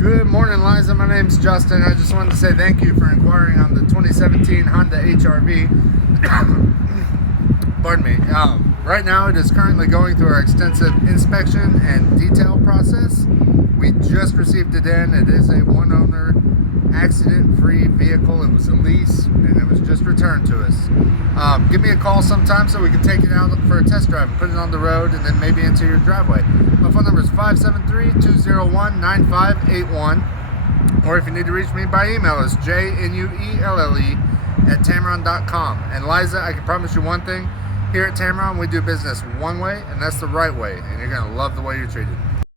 Good morning, Liza. My name's Justin. I just wanted to say thank you for inquiring on the 2017 Honda HR-V. Pardon me. Right now, it is currently going through our extensive inspection and detail process. We just received it in. It is a one-owner, accident-free vehicle. It was a lease, and it was just returned to us. Give me a call sometime so we can take it out for a test drive and put it on the road and then maybe into your driveway. My phone number is 573-201-9581. Or if you need to reach me by email, it's jnuelle@tameron.com. And Liza, I can promise you one thing. Here at Tameron, we do business one way, and that's the right way. And you're going to love the way you're treated.